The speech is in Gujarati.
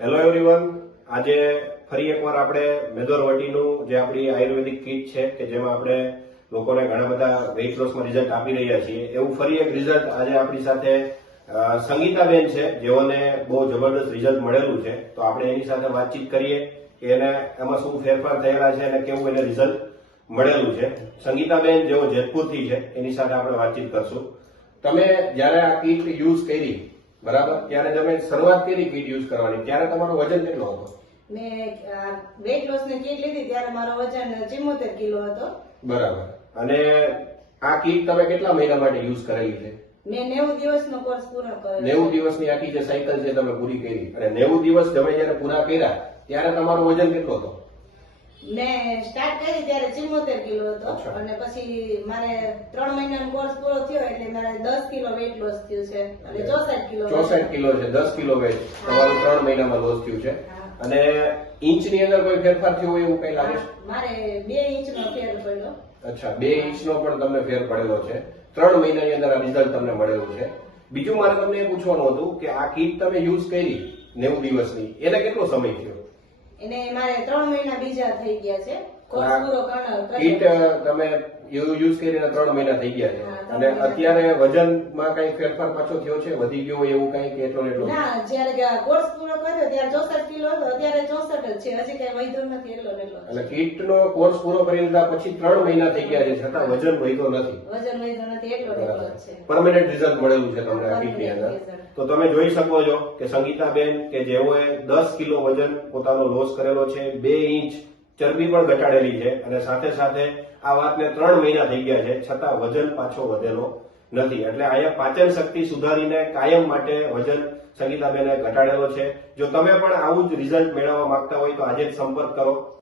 હેલો એવરીવન, આજે ફરી એકવાર આપણે મેદોરવટીનું જે આપણી આયુર્વેદિક કીટ છે કે જેમાં આપણે લોકોને ઘણા બધા વેઇટ લોસમાં રિઝલ્ટ આપી રહ્યા છીએ, એવું ફરી એક રિઝલ્ટ આજે આપણી સાથે સંગીતાબેન છે, જેઓને બહુ જબરદસ્ત રિઝલ્ટ મળેલું છે. તો આપણે એની સાથે વાતચીત કરીએ કે એને એમાં શું ફેરફાર થયેલા છે અને કેવું એને રિઝલ્ટ મળેલું છે. સંગીતાબેન જેઓ જેતપુરથી છે, એની સાથે આપણે વાતચીત કરશું. તમે જયારે આ કીટ યુઝ કરી, બરાબર, ત્યારે તમે શરૂઆત કરી કીટ યુઝ કરવાની, ત્યારે તમારો વજન કેટલો હતો? મેં વેઇટ લોસ ની કીટ લીધી ત્યારે મારો વજન 74 કિલો હતો. બરાબર. અને આ કીટ તમે કેટલા મહિના માટે યુઝ કરેલી છે? મેં 90 દિવસનો કોર્સ પૂરો કર્યો. 90 દિવસની આખી જે સાયકલ છે તમે પૂરી કરી, અને 90 દિવસ તમે જયારે પૂરા કર્યા ત્યારે તમારો વજન કેટલો હતો? મેં સ્ટાર્ટ કરી ત્યારે 74 કિલો હતો. અચ્છા. અને પછી મારે 3 મહિનાનો કોર્સ પૂરો થયો એટલે મારે 10 કિલો વેઇટ લોસ થયું છે અને 64 કિલો 64 કિલો છે, 10 કિલો વેટ તમારું 3 મહિનામાં લોસ થયું છે. હા. અને ઇંચની અંદર કોઈ ફેરફાર થયો હોય એવું કઈ લાગે છે? મારે 2 ઇંચનો ફેર પડ્યો. અચ્છા, 2 ઇંચનો પણ તમને ફેર પડેલો છે. 3 મહિનાની અંદર આ રિઝલ્ટ તમને મળેલું છે. બીજું મારે તમને એ પૂછવાનું હતું કે આ કીટ તમે યુઝ કરી 90 દિવસની, એને કેટલો સમય થયો? એને મારે 3 મહિના બીજા થઈ ગયા છે કોર્સ આ પૂરો કર્યો. કીટ તમે યુઝ કરીને 3 મહિના થઈ ગયા છે, હા, 3 અને મહિના. અત્યારે વજનમાં કઈ ફેરફાર પાછો થયો છે? વધી ગયો હોય એવું કઈ કે એટલો ને એટલો? ના, જયારે કોર્સ પૂરો કર્યો ત્યારે 64 કિલો હતો, અત્યારે 64 જ છે, હજી કઈ વધ્યો નથી, એટલો ને એટલો જ એટલે છે. કીટનો કોર્સ પૂરો કરી લીધા પછી 3 મહિના થઈ ગયા છે, છતાં વજન વધ્યો નથી. વજન વધ્યો નથી, એટલો ને એટલો જ છે. પરમેનન્ટ રિઝલ્ટ મળેલું છે તમને આ કીટની અંદર. Permanent result. તો તમે જોઈ શકો છો કે સંગીતાબેન કે જેઓએ 10 કિલો વજન પોતાનો લોસ કરેલો છે, 2 ઇંચ ચરબી પણ ઘટાડેલી છે, અને સાથે સાથે આ વાતને 3 મહિના થઈ ગયા છે, છતાં વજન પાછો વધેલો નથી. એટલે અહીંયા પાચન શક્તિ સુધારીને કાયમ માટે વજન સંગીતાબેને ઘટાડેલો છે. જો તમે પણ આવું જ રિઝલ્ટ મેળવવા માંગતા હોય તો આજે જ સંપર્ક કરો.